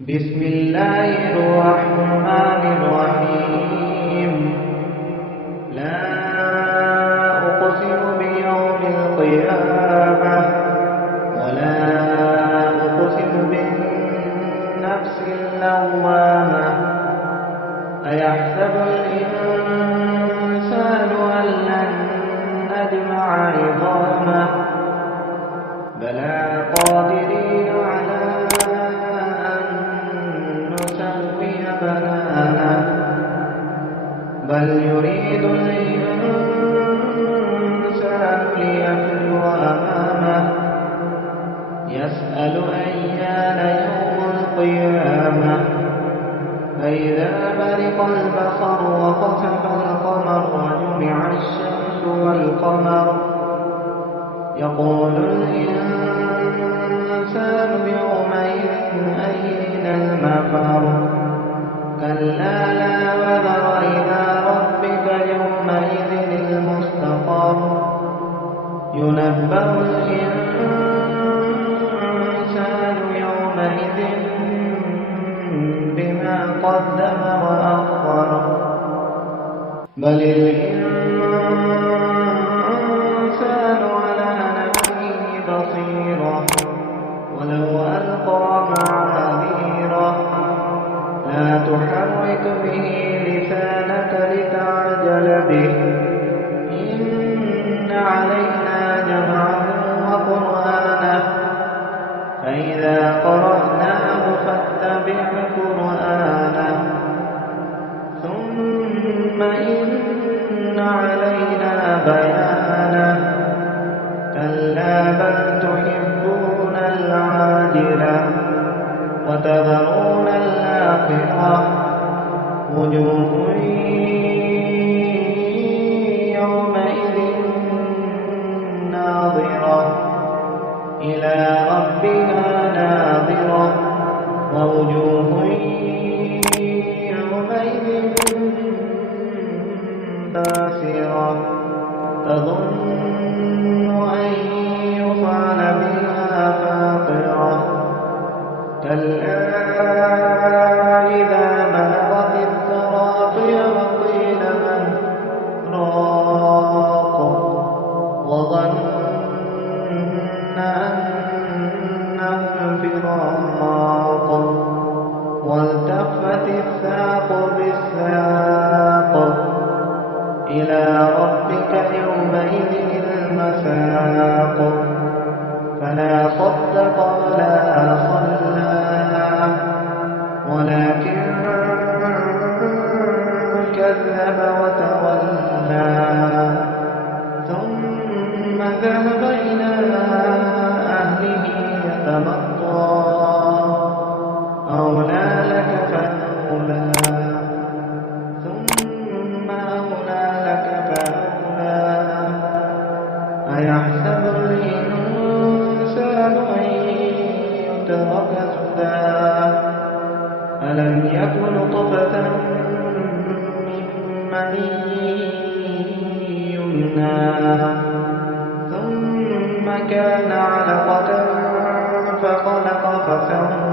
بسم الله الرحمن الرحيم لا أقسم بيوم القيامة ولا أقسم بالنفس اللوامة أيحسب الإنسان أن لن نجمع عظامه بلى قادرين على أن نسوي بنانه بل يريد الإنسان ليفجر أمامه يسأل أيان يوم القيامة فإذا برق البصر وخسف القمر وجمع الشمس والقمر يقول الإنسان يومئذ أين المفر كلا لا وزر إلى ربك يومئذ المستقر ينبأ الإنسان يومئذ بما قدم وأخر بل الإنسان على نفسه بصيرة ولو ألقى معاذيره لا تحرك به لسانك لتعجل به إن علينا جمعه وقرآنه فإذا قرأناه فاتبع قرآنه ثم إن علينا بيانه كلا بل تحبون العاجلة وتذرون الآخرة وجوه يومئذ ناظرة إلى ربها ناظرة ووجوه يومئذ باسرة تظن أن يفعل بها فاقرة كلا إذا بلغت التراقي وقيل من راق وظن أنه الفراق والتفت الساق بالساق إلى ربك يومئذ المساق فلا صدق ولا صلى ولكن كذب وتولى ثم ذهب إلى أهله يتمطى أولى لك فأولى ثم أولى لك فأولى أيحسب الإنسان أن يترك سدى ألم يكن نطفة من مني يمنى ثم كان علقة فخلق فسوى